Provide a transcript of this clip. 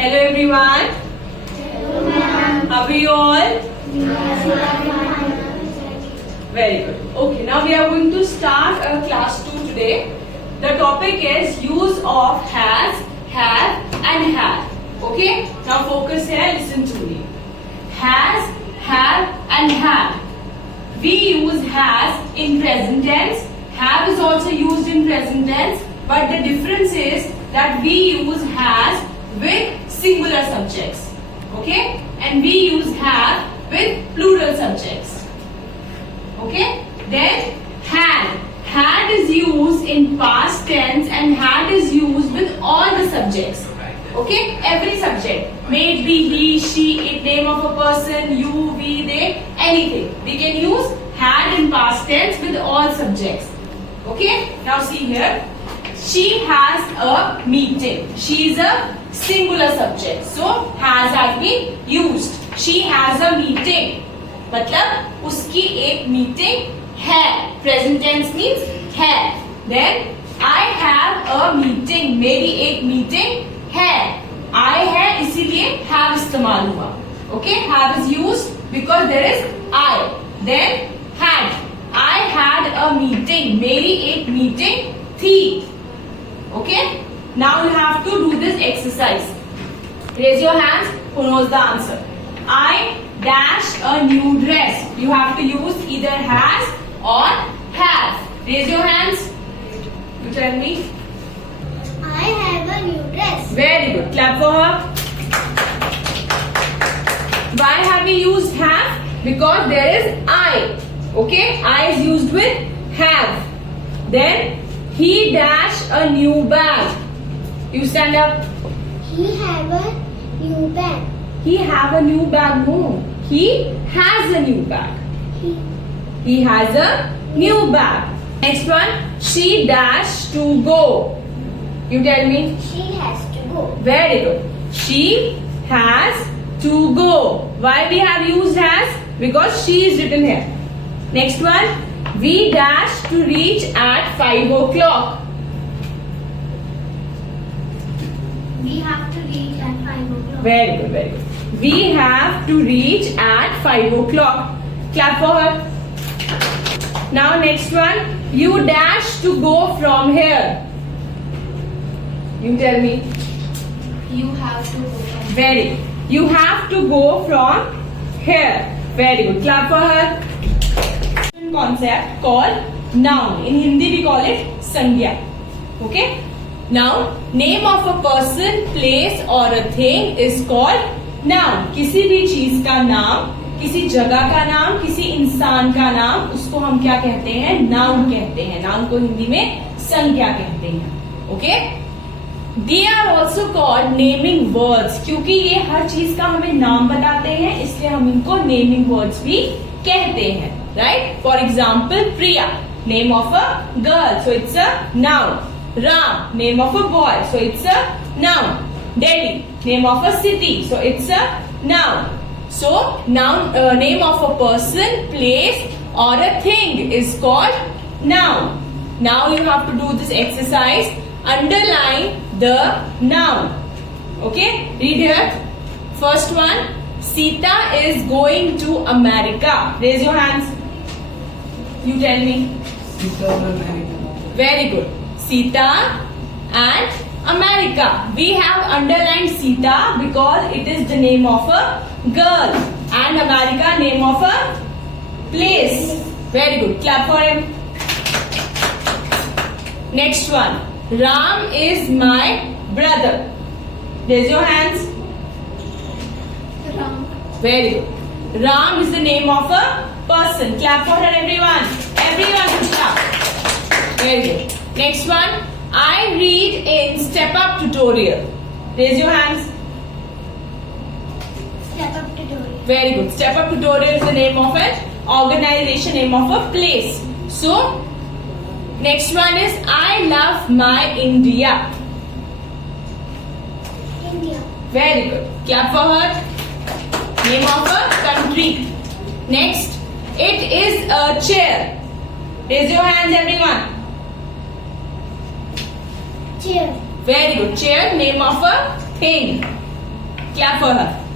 Hello everyone. Hello, ma'am. How are you all? Yes, ma'am. Very good. Okay, now we are going to start class 2 today. The topic is use of has, have and had. Okay, now focus here, listen to me. Has, have and had. We use has in present tense. Have is also used in present tense, but the difference is that we use has with singular subjects. Okay, and we use have with plural subjects. Okay, then had. Had is used in past tense and had is used with all the subjects. Okay, every subject. May it be he, she, it, name of a person, you, we, they, anything. We can use had in past tense with all subjects. Okay, now see here. She has a meeting. She is a singular subject. So has been used. She has a meeting. मतलब उसकी एक meeting है. Present tense means है. Then I have a meeting. मेरी एक meeting है. I है इसीलिए have इस्तेमाल हुआ. Okay, have is used because there is I. Then had. I had a meeting. मेरी एक मीटिंग थी. Okay, now you have to do this exercise. Raise your hands who knows the answer. I dash a new dress. You have to use either has or have. Raise your hands. You tell me. I have a new dress. Very good. Clap for her. Why have we used have? Because there is I. Okay, I is used with have. Then he dash a new bag. You stand up. He have a new bag. He have a new bag. No, he has a new bag. He has a new bag. Next one. She dash to go. You tell me. She has to go. Very good. She has to go. Why we have used has? Because she is written here. Next one. We dash to reach at 5 o'clock. We have to reach at 5 o'clock. Very good, very good. We have to reach at 5 o'clock. Clap for her. Now next one. You dash to go from here. You tell me. You have to go. Very good. You have to go from here. Very good. Clap for her. Concept called noun. In Hindi we call it sangya. Okay. Now name of a person, place or a thing is called noun. किसी भी चीज का नाम, किसी जगह का नाम, किसी इंसान का नाम, उसको हम क्या कहते हैं? नाउन कहते हैं. नाउन को हिंदी में संज्ञा कहते हैं. Okay. They are also called naming words. क्योंकि ये हर चीज का हमें नाम बताते हैं, इसलिए हम इनको naming words भी कहते हैं. Right? For example, Priya, name of a girl, so it's a noun. Ram, name of a boy, so it's a noun. Delhi, name of a city, so it's a noun. So noun, name of a person, place or a thing is called noun. Now you have to do this exercise. Underline the noun. Okay, read here. First one. Sita is going to America. Raise your hands. You tell me. Sita and America. Very good. Sita and America. We have underlined Sita because it is the name of a girl and America name of a place. Very good. Clap for him. Next one. Ram is my brother. Raise your hands. Ram. Very good. Ram is the name of a person. Clap for her, everyone. Everyone should clap. Very good. Next one. I read in Step Up tutorial. Raise your hands. Step up tutorial. Very good. Step Up tutorial is the name of an organization, name of a place. So, next one is I love my India. India. Very good. Clap for her. Name of a country. Next, it is a chair. Raise your hands, everyone. Chair. Very good. Chair, name of a thing. Clap for her.